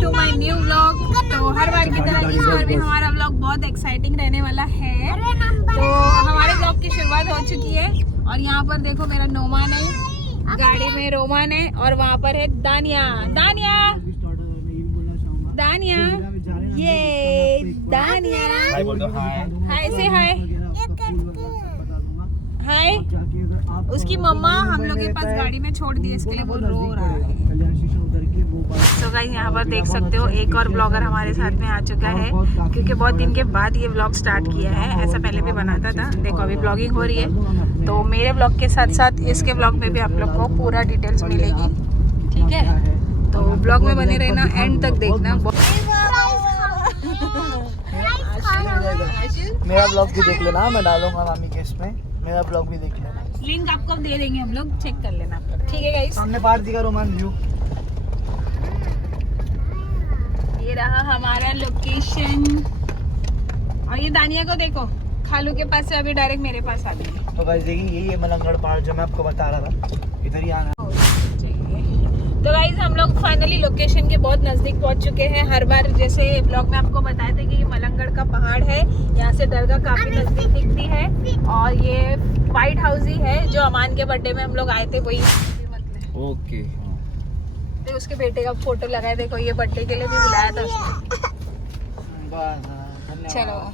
To my new vlog. तो हर बार की तरह इस बार भी हमारा व्लॉग बहुत एक्साइटिंग रहने वाला है। तो हमारे व्लॉग की शुरुआत हो चुकी है और यहाँ पर देखो मेरा नोमान है, गाड़ी में रोमान है और वहाँ पर है दानिया। दानिया दानिया ये दानिया हाय से हाय हाय। उसकी मम्मा हम लोग के पास गाड़ी में छोड़ दी, इसके लिए वो रो रहा है। तो गाइस यहाँ पर देख सकते हो एक और ब्लॉगर हमारे साथ में आ चुका है, क्योंकि बहुत दिन के बाद ये ब्लॉग स्टार्ट किया है। ऐसा पहले भी बनाता था, देखो अभी ब्लॉगिंग हो रही है। तो मेरे ब्लॉग के साथ साथ इसके ब्लॉग में भी आप लोग को पूरा डिटेल्स मिलेगी, ठीक है। तो ब्लॉग में बने रहना, एंड तक देखना। मेरा ब्लॉग भी देख लेना, मैं डालूंगा मामी के इसमें, मेरा ब्लॉग भी देख लेना। लिंक आपको दे देंगे हम लोग, चेक कर लेना आप लोग, ठीक है गाइस। सामने पार्क दिखा रोमान व्यू। ये रहा हमारा लोकेशन और ये दानिया को देखो, खालू के पास से अभी डायरेक्ट मेरे पास आ गई। तो गाइस देखिए यही है मलंगड़ पहाड़ जो मैं आपको बता रहा था, इधर ही आना। तो गाइस हम लोग फाइनली लोकेशन के बहुत नज़दीक पहुंच चुके हैं। हर बार जैसे ब्लॉग में आपको बताए थे कि ये मलंगड़ का पहाड़ है, यहाँ से दरगाह काफी नजदीक दिखती है। और ये व्हाइट हाउस ही है जो अमान के बर्थडे में हम लोग आए थे, वही। ओके, तो उसके बेटे का फोटो लगाए, देखो ये बर्थडे के लिए भी बुलाया था उसने। चलो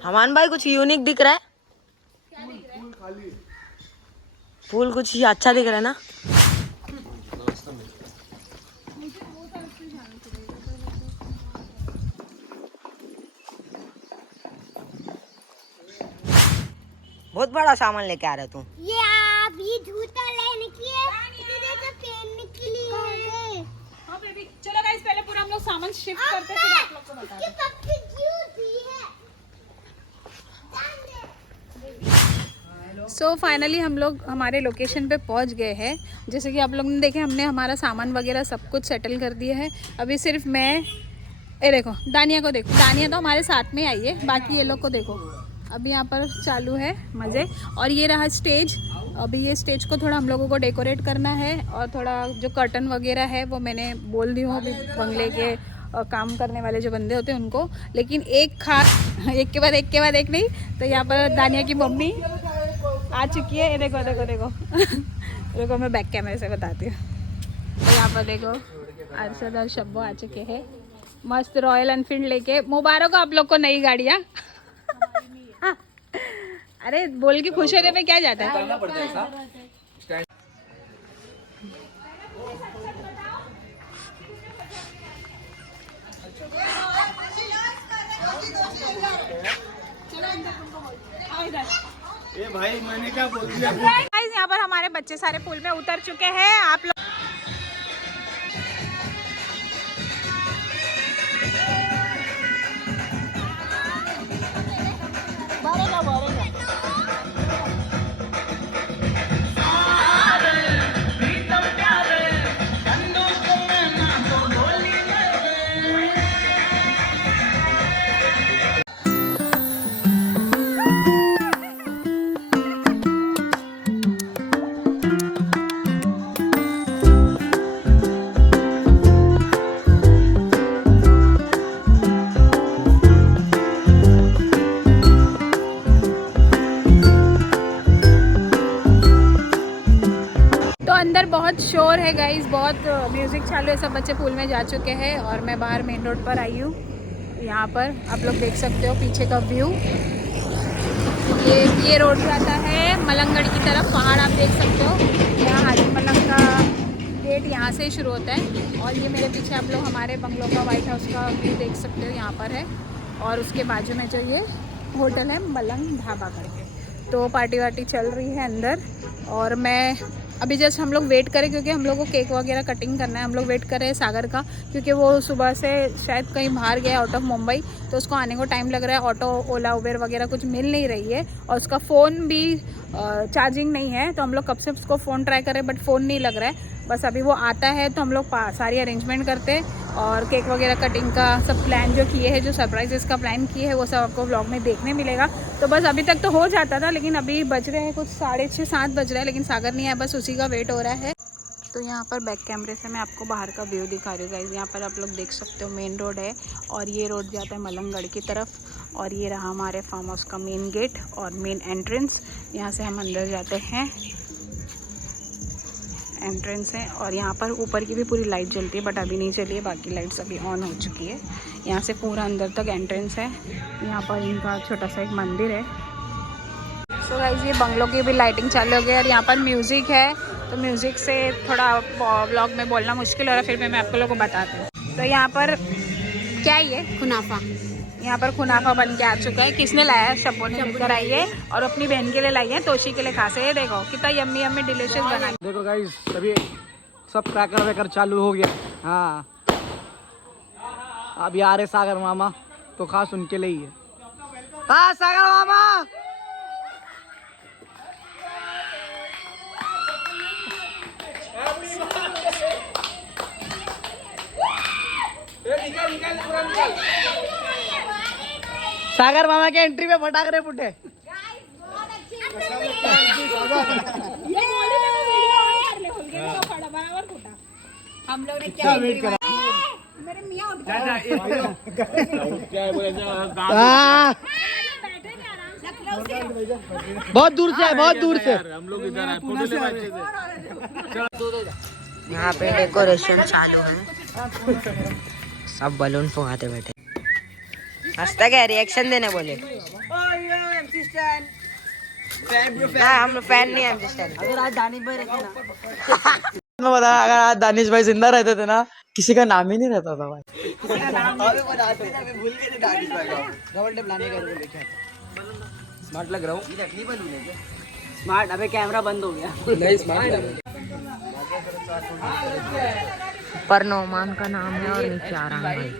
हमान भाई कुछ यूनिक दिख रहा है। फूल कुछ अच्छा दिख रहा है ना। बहुत बड़ा सामान लेके आ रहा तू। ये आप ये जूता लेने की है, इधर तो पहनने के लिए है। हाँ बेबी, चलो गाइस पहले पूरा हम लोग सामान शिफ्ट करते हैं, फिर आप लोग को बताते हैं। इसके पप्पी क्यूट भी है। सो फाइनली हम लोग हमारे लोकेशन पे पहुंच गए हैं। जैसे कि आप लोग ने देखे, हमने हमारा सामान वगैरह सब कुछ सेटल कर दिया है। अभी सिर्फ मैं, ये देखो दानिया को देखो, दानिया तो हमारे साथ में आई है, बाकी ये लोग को देखो। अभी यहाँ पर चालू है मज़े। और ये रहा स्टेज। अभी ये स्टेज को थोड़ा हम लोगों को डेकोरेट करना है और थोड़ा जो कर्टन वगैरह है वो मैंने बोल दी हूँ अभी बंगले के काम करने वाले जो बंदे होते हैं उनको। लेकिन एक के बाद एक नहीं, तो यहाँ पर दानिया की मम्मी आ चुकी है। ये देखो देखो देखो देखो, मैं बैक कैमरे से बताती हूँ। तो यहाँ पर देखो अरशद और शब्बो आ चुके हैं मस्त रॉयल एनफील्ड लेके। मुबारक हो आप लोग को नई गाड़ियाँ। अरे बोल के खुश होने में क्या जाता है। ए भाई मैंने क्या बोल दिया। यहाँ पर हमारे बच्चे सारे पूल में उतर चुके हैं। आप लोग अंदर बहुत शोर है गाइस, बहुत म्यूज़िक चालू है, सब बच्चे पूल में जा चुके हैं और मैं बाहर मेन रोड पर आई हूँ। यहाँ पर आप लोग देख सकते हो पीछे का व्यू। ये रोड जाता है मलंगड़ की तरफ, पहाड़ आप देख सकते हो। यहाँ हाजी मलंग का गेट यहाँ से ही शुरू होता है। और ये मेरे पीछे आप लोग हमारे बंगलों का, वाइट हाउस का व्यू देख सकते हो, यहाँ पर है। और उसके बाजू में जो ये होटल है मलंग ढाबा करके, तो पार्टी वार्टी चल रही है अंदर। और मैं अभी जस्ट हम लोग वेट करें, क्योंकि हम लोग को केक वगैरह कटिंग करना है। हम लोग वेट कर रहे हैं सागर का, क्योंकि वो सुबह से शायद कहीं बाहर गया आउट ऑफ मुंबई, तो उसको आने को टाइम लग रहा है। ऑटो, ओला, उबेर वगैरह कुछ मिल नहीं रही है और उसका फ़ोन भी चार्जिंग नहीं है। तो हम लोग कब से उसको फ़ोन ट्राई कर रहे हैं बट फ़ोन नहीं लग रहा है। बस अभी वो आता है तो हम लोग सारी अरेंजमेंट करते हैं और केक वगैरह कटिंग का सब प्लान जो किए हैं, जो सरप्राइजेस का प्लान किए हैं वो सब आपको व्लॉग में देखने मिलेगा। तो बस अभी तक तो हो जाता था, लेकिन अभी बज रहे हैं कुछ 6:30 7 बज रहे हैं, लेकिन सागर नहीं आया, बस उसी का वेट हो रहा है। तो यहाँ पर बैक कैमरे से मैं आपको बाहर का व्यू दिखा रही हूँ गाइस। यहाँ पर आप लोग देख सकते हो मेन रोड है और ये रोड जाता है मलंगगढ़ की तरफ और ये रहा हमारे फार्म हाउस का मेन गेट और मेन एंट्रेंस। यहाँ से हम अंदर जाते हैं, एंट्रेंस है और यहाँ पर ऊपर की भी पूरी लाइट जलती है बट अभी नहीं चली है, बाकी लाइट्स अभी ऑन हो चुकी है। यहाँ से पूरा अंदर तक एंट्रेंस है। यहाँ पर इनका छोटा सा एक मंदिर है। सो गाइस ये बंगलों की भी लाइटिंग चालू हो गई और यहाँ पर म्यूज़िक है, तो म्यूज़िक से थोड़ा व्लॉग में बोलना मुश्किल हो रहा है, फिर मैं आप लोगों को बताती हूँ। तो यहाँ पर क्या है ये खुनाफा, यहाँ पर खुनाफा बन के आ चुका है। किसने लाया है? शब्बो ने लेकर आई है और अपनी बहन के लिए लाई है, तोशी के लिए खास है। ये देखो कितना यम्मी यम्मी डिलीशियस बना है। देखो गाइस अभी सब क्रैकर वैकर चालू हो गया। हाँ अब आ रहे सागर मामा, तो खास उनके लिए ही है। हाँ सागर मामा सागर मामा के एंट्री पे फटाक रहे पुटे। हम लोग ने क्या वेट करा? मेरे मियां उठ बहुत दूर से है, बहुत दूर से। हम लोग इधर आए, फोटो ले अच्छे से। यहाँ पे डेकोरेशन चालू है, सब बलून फुकाते बैठे। हंसता क्या, रिएक्शन देने बोले। ना हम फैन नहीं है MC Stan। अगर आज दानिश भाई रहते ना मैं बता, अगर आज दानिश भाई जिंदा रहते थे ना, किसी का नाम ही नहीं रहता था भाई। स्मार्ट लग रहा हूँ। स्मार्ट, अबे कैमरा बंद हो गया। नहीं स्मार्ट पर नोमान का नाम है और नीचे आराम भाई।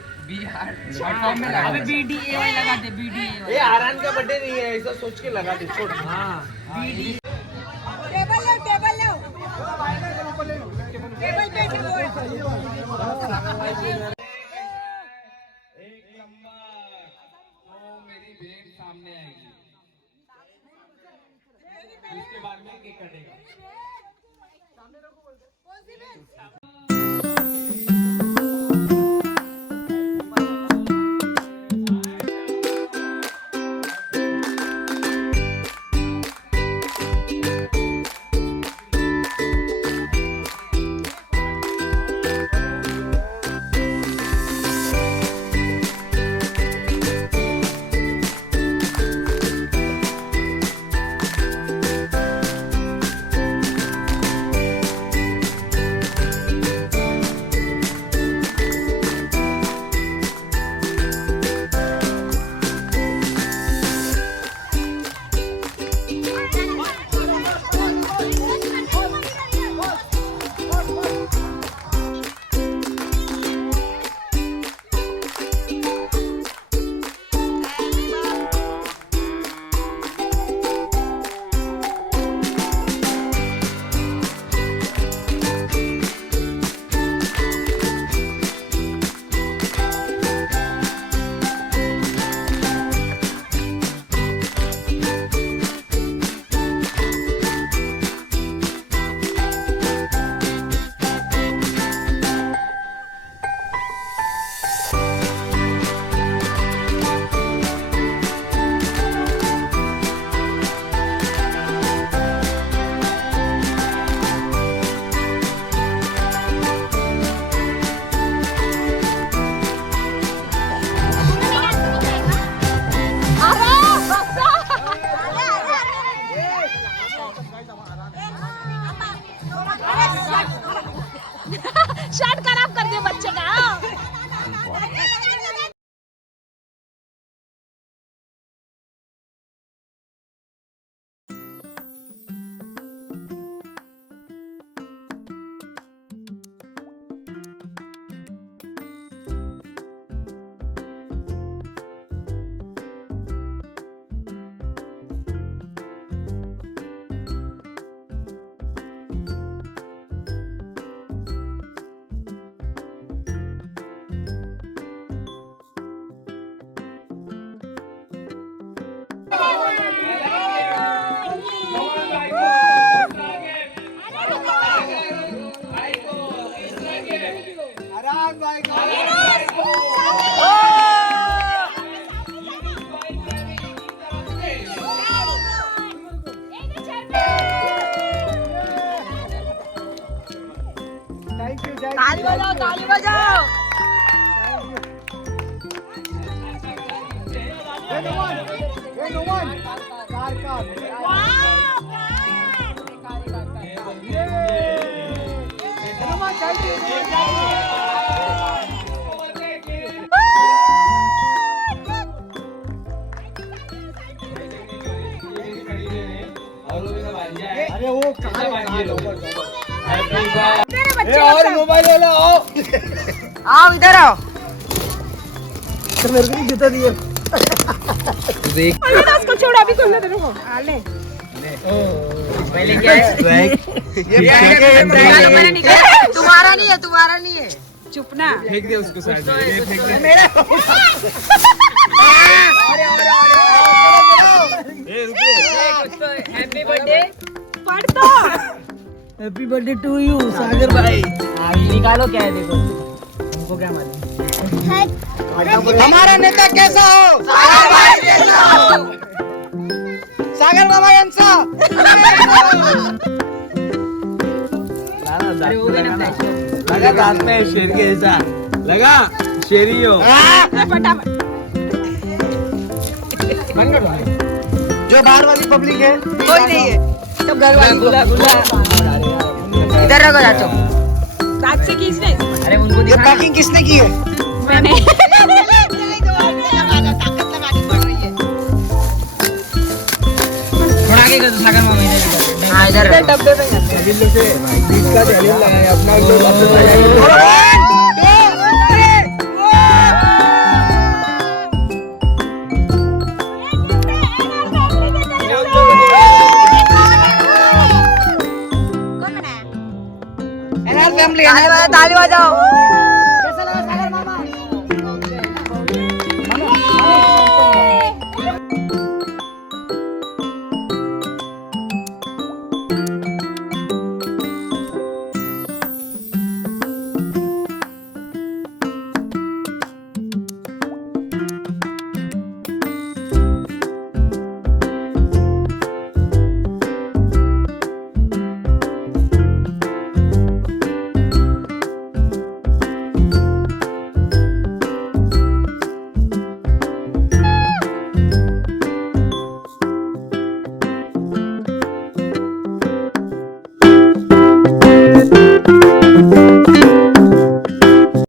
ये आरान का बर्थडे नहीं है, ऐसा सोच के लगा दे। छोड़। हाँ उसके बाद में केक कटेगा। शर्ट खराब कर दिया बच्चे का। ताली बजाओ, ताली बजाओ। अरे वो कहाँ और मोबाइल वाला आओ आओ इधर आओ। तो मेरे को भी जूता दिए उसको छोड़ अभी तुमने तेरे को ले पहले क्या है? तुम्हारा नहीं है, तुम्हारा नहीं है। चुप ना फेंक दे उसको साइड में ये फेंक दे ए रुक हैप्पी बर्थडे। पढ़ तो हैप्पी बर्थडे टू यू सागर भाई निकालो क्या है देखो, हमको क्या मालूम। हमारा नेता कैसा हो सागर भाई कैसा हो सागर बाबा यांचा लगा दांत में शेर के ऐसा लगा शेरी हो फटाफट जो बाहर वाली पब्लिक है कोई नहीं है, सब घर वाले। इधर रखो चाचू। दांत से किसने अरे उनको ये पैकिंग किसने की है मैंने थोड़ा आगे कर सागर मामा इधर। हाँ इधर रखो। डब्बे में करते हैं। अपना लोग फैमिली ताली बजाओ, ताली बजाओ।